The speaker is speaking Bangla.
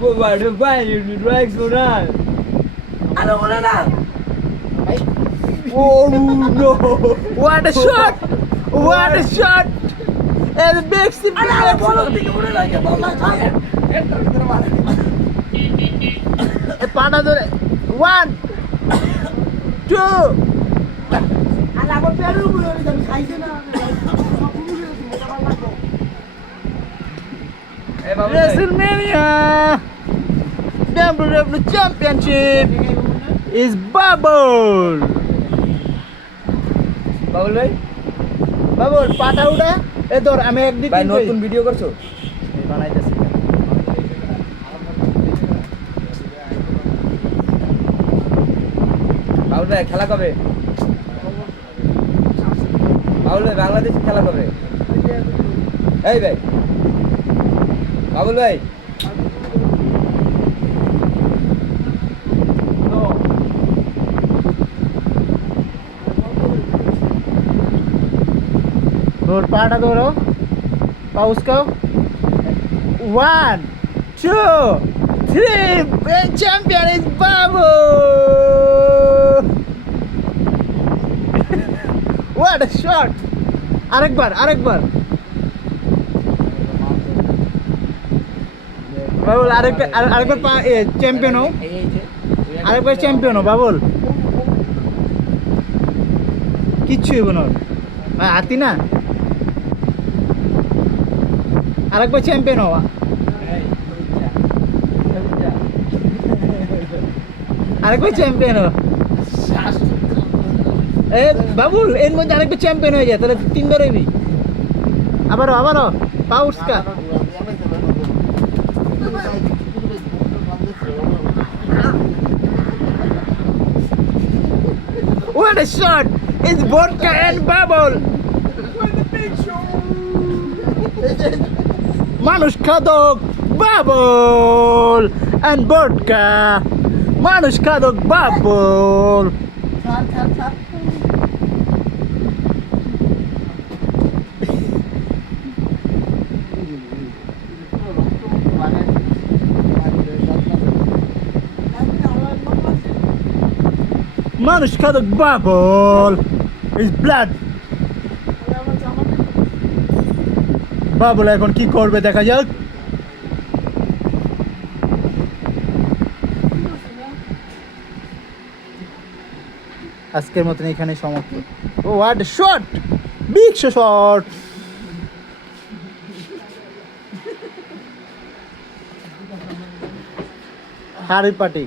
What a fine, you drag so down. I don't want to know. Oh no! What a shot! What a shot! And the big step. I don't want to be able to like a ball like that. পাটা ধরে 1 2 আর আমার পেরু বলে আমি খাইছে না Hey, Babu. WrestleMania WWE Championship is Bubble. Babul ভাই বাবুল পাটা উঠা এ ধর আমি একদিন ভাই নতুন ভিডিও করছো বানাইতেছি বাবুল ভাই খেলা কবে বাবুল ভাই বাংলাদেশ খেলা কবে এই ভাই বাবুল ভাই ধর পাটা ধরো পাউস কাও 1 2 3 and champion is Bubble. What a shot! আরেকবার বাবুল আরেকবার চ্যাম্পিয়ন হও আরেকবার চ্যাম্পিয়ন হও বাবুল কিচ্ছু হইব না হাতি না আরেকবার চ্যাম্পিয়ন হওয়া আরেকবার চ্যাম্পিয়ন হওয়া এ বাবুল এর মধ্যে আরেকবার চ্যাম্পিয়ন হয়ে যায় তাহলে 3 বার হইবি আবারও পাউসকা What a shot! It's vodka and Bubble. মানুষ খাদক Bubble and vodka. মানুষ খাদক Bubble. মানুষ খাদক Bubble is blood. Bubble এখন কি করবে দেখা যাক আজকের মতন এখানে সমাপ্ত ও হোয়াট শট বিগ শট হাড়ি পাটি